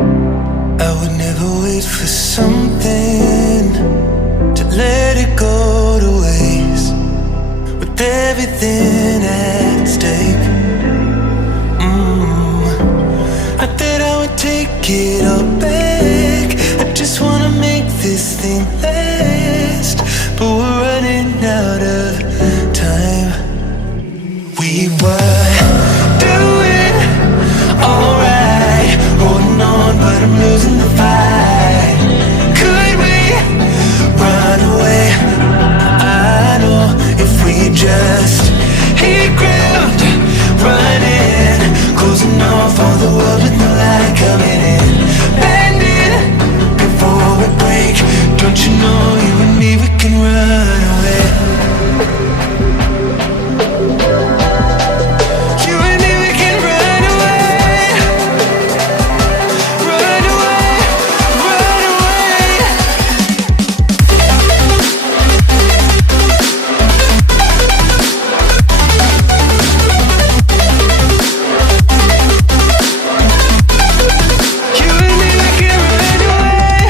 I would never wait for something to let it go to waste, with everything at stake. Not that I would take it all back, I just wanna make this thing last, but we're running out of time. We were doing alright, holding on, but I'm losing the fight. Could we run away? I know if we just hit ground, running, closing off all the world with no light coming in, bending before we break. Don't you know, you and me, we can run away. You and me, we can run away. Run away, run away. You and me, we can run away.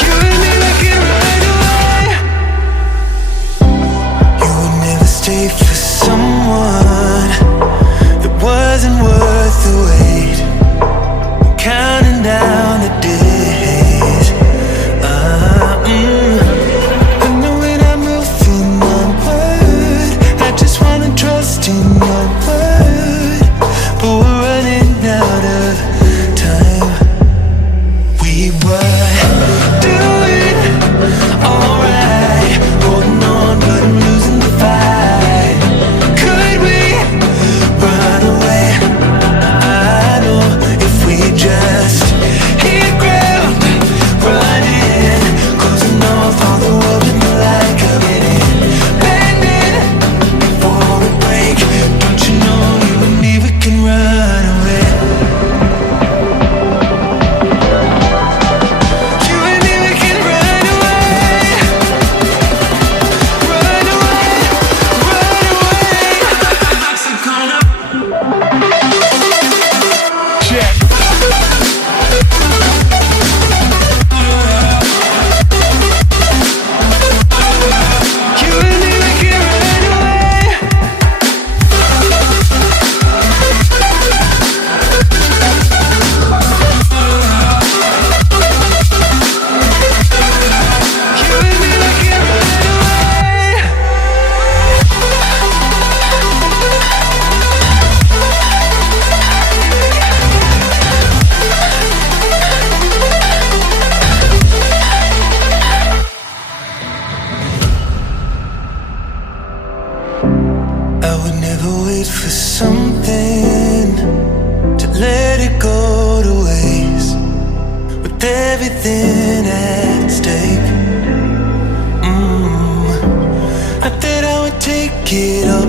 You and me, we can run away. You would never stay for someone that wasn't worth the wait. I'm counting down the days. I know when I'm moving onward, I just wanna trust in your word, but we're running out of time. We were doing alright, holding on, but I'm losing the fight. Could we run away? I know if we just hit ground, running, closing off all the world with the light coming in, bending before we break. Don't you know, you and me, we can run away. You and me, we can run away. Run away, run away. Check. You and me, we can run away. You and me, we can run away. I would never wait for something to let it go to waste, with everything at stake. Not that I would take it all